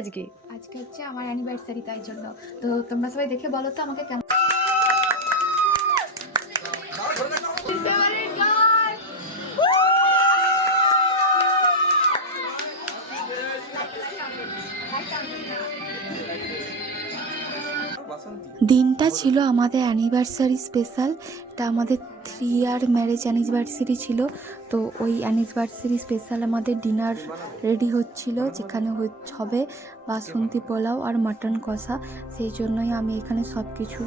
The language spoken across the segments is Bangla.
আজকে? আজকে হচ্ছে আমার অ্যানিভার্সারি, তাই জন্য। তো তোমরা সবাই দেখে বলো তো আমাকে কেমন। দিনটা ছিল আমাদের অ্যানিভার্সারি স্পেশাল। এটা আমাদের 3 ইয়ার ম্যারেজ অ্যানিভার্সারি ছিল। তো ওই অ্যানিভার্সারি স্পেশাল আমাদের ডিনার রেডি হচ্ছিল, যেখানে হবে বাসন্তী পোলাও আর মাটন কষা। সেই জন্যই আমি এখানে সব কিছু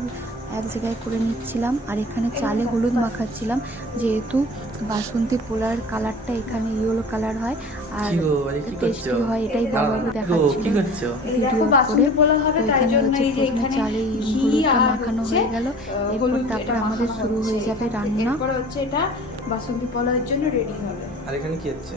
এক জায়গায় করে নিচ্ছিলাম। আর এখানে চালে হলুদ মাখাচ্ছিলাম, যেহেতু বাসন্তী পোলাওয়ের কালারটা এখানে ইয়েলো কালার হয় আর টেস্টি হয়, এটাই বড়বাবু দেখাচ্ছিল ভিডিও করে। তো এখানে হচ্ছে প্রথমে চালে হলুদটা মাখানো হয়ে গেল, এরপর তারপর আমাদের শুরু হয়ে যাবে রান্না। এরপর হচ্ছে এটা বাসন্তী পোলাওয়ের জন্য রেডি হবে। আর এখানে কি হচ্ছে?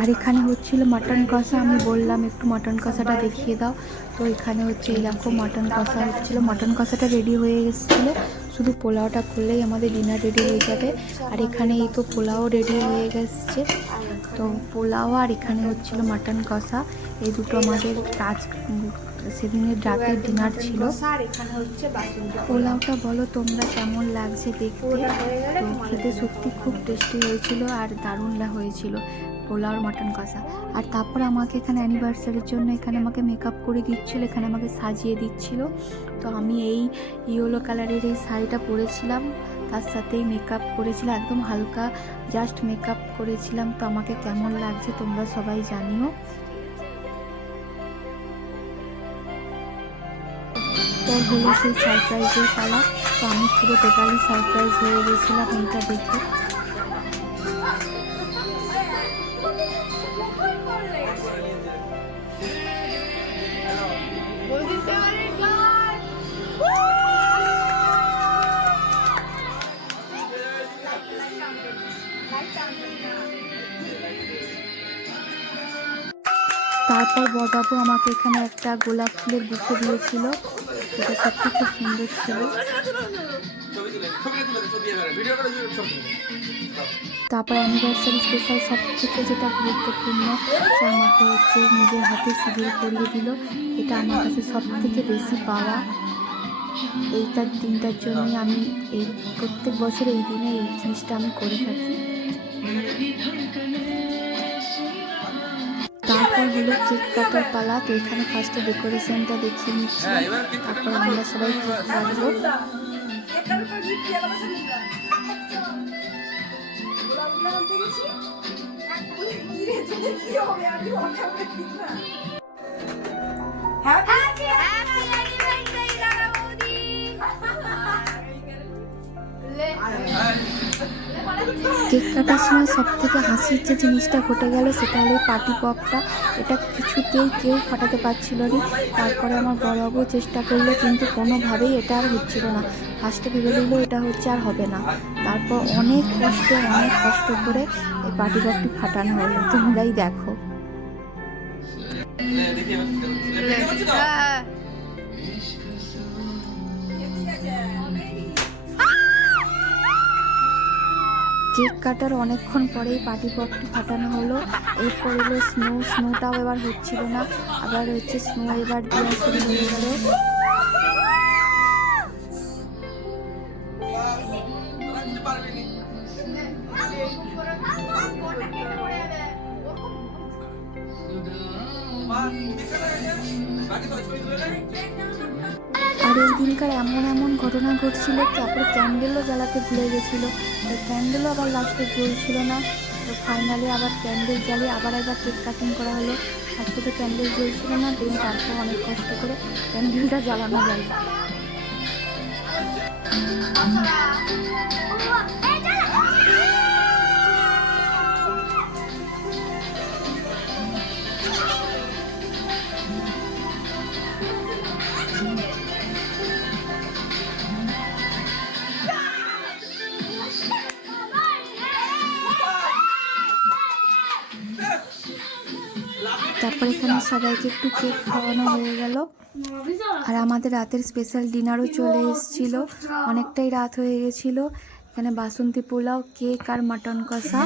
আর এখানে হচ্ছিল মাটন কষা। আমি বললাম একটু মাটন কষাটা দেখিয়ে দাও। তো এখানে হচ্ছে এই দেখো মাটন কষা হচ্ছিল। মাটন কষাটা রেডি হয়ে এসেছিল, শুধু পোলাওটা করলেই আমাদের ডিনার রেডি হয়ে যাবে। আর এখানে এই তো পোলাও রেডি হয়ে গেছে। তো পোলাও আর এখানে হচ্ছিল মাটন কষা, এই দুটো আমাদের সেদিনের রাতের ডিনার ছিল। পোলাওটা বলো তোমরা কেমন লাগছে দেখতে? তো খেতে সত্যি খুব টেস্টি হয়েছিল আর দারুণ হয়েছিল পোলাও আর মাটন কষা। আর তারপর আমাকে এখানে অ্যানিভার্সারির জন্য এখানে আমাকে মেকআপ করে দিচ্ছিল, এখানে আমাকে সাজিয়ে দিচ্ছিল। তো আমি এই ইয়েলো কালারের এই শাড়িটা পরেছিলাম, তার সাথেই মেকআপ করেছিলাম, একদম হালকা জাস্ট মেকআপ করেছিলাম। তো আমাকে কেমন লাগছে তোমরা সবাই জানিও। হলো সেই সারপ্রাইজের পালা। তো আমি পুরো টোটালি সারপ্রাইজ হয়ে গেছিলাম এইটা দেখে। তারপর বড়বাবু আমাকে এখানে একটা গোলাপ ফুলের বুকে দিয়েছিল, এটা সত্যি খুব সুন্দর ছিল। তারপর অ্যানিভার্সারি স্পেশাল সব থেকে যেটা গুরুত্বপূর্ণ, সে আমাকে হচ্ছে নিজের হাতে সিঁদুর করিয়ে দিল। এটা আমার কাছে সব থেকে বেশি পাওয়া। এইটার দিনটার জন্যই আমি এই প্রত্যেক বছর এই দিনে এই জিনিসটা আমি করে থাকি। তারপর হলো কেক কাটার পালা। তো এখানে ফার্স্টে ডেকোরেশনটা দেখিয়ে নিচ্ছি, তারপর আমরা সবাই কেক কাটবো। কেক কাটার সময় সব থেকে হাসির যে জিনিসটা ঘটে গেল সেটা হলো পার্টি পপটা। এটা কিছুতেই কেউ ফাটাতে পারছিল না। তারপরে আমার বড়বাবু চেষ্টা করলো, কিন্তু কোনোভাবেই এটা আর হচ্ছিল না। ফার্স্টে ভেবে নিল এটা হচ্ছে আর হবে না। তারপর অনেক কষ্ট করে এই পার্টি পপটি ফাটানো হলো, তোমরাই দেখো। কেক কাটার অনেকক্ষণ পরেই পার্টি পপটি ফাটানো হলো। এরপর এলো স্নোটাও এবার হচ্ছিল না, আবার হচ্ছে স্নো এবার দেওয়া শুরু হয়ে গেল। আর এই দিনকার এমন ঘটনা ঘটছিল, তারপরে ক্যান্ডেলও জ্বালাতে ভুলে গেছিলো। তো ক্যান্ডেলও আবার লাস্টে জ্বলছিল না। তো ফাইনালি আবার ক্যান্ডেল জ্বালিয়ে আবার একবার কেক কাটিং করা হলো। ফার্স্টে তো ক্যান্ডেল জ্বলছিল না, দেন তারপর অনেক কষ্ট করে ক্যান্ডেলটা জ্বালানো গেল। তারপর এখানে সবাইকে একটু কেক খাওয়ানো হয়ে গেল। আর আমাদের রাতের স্পেশাল ডিনারও চলে এসেছিলো, অনেকটাই রাত হয়ে গেছিলো। এখানে বাসন্তী পোলাও, কেক আর মাটন কষা।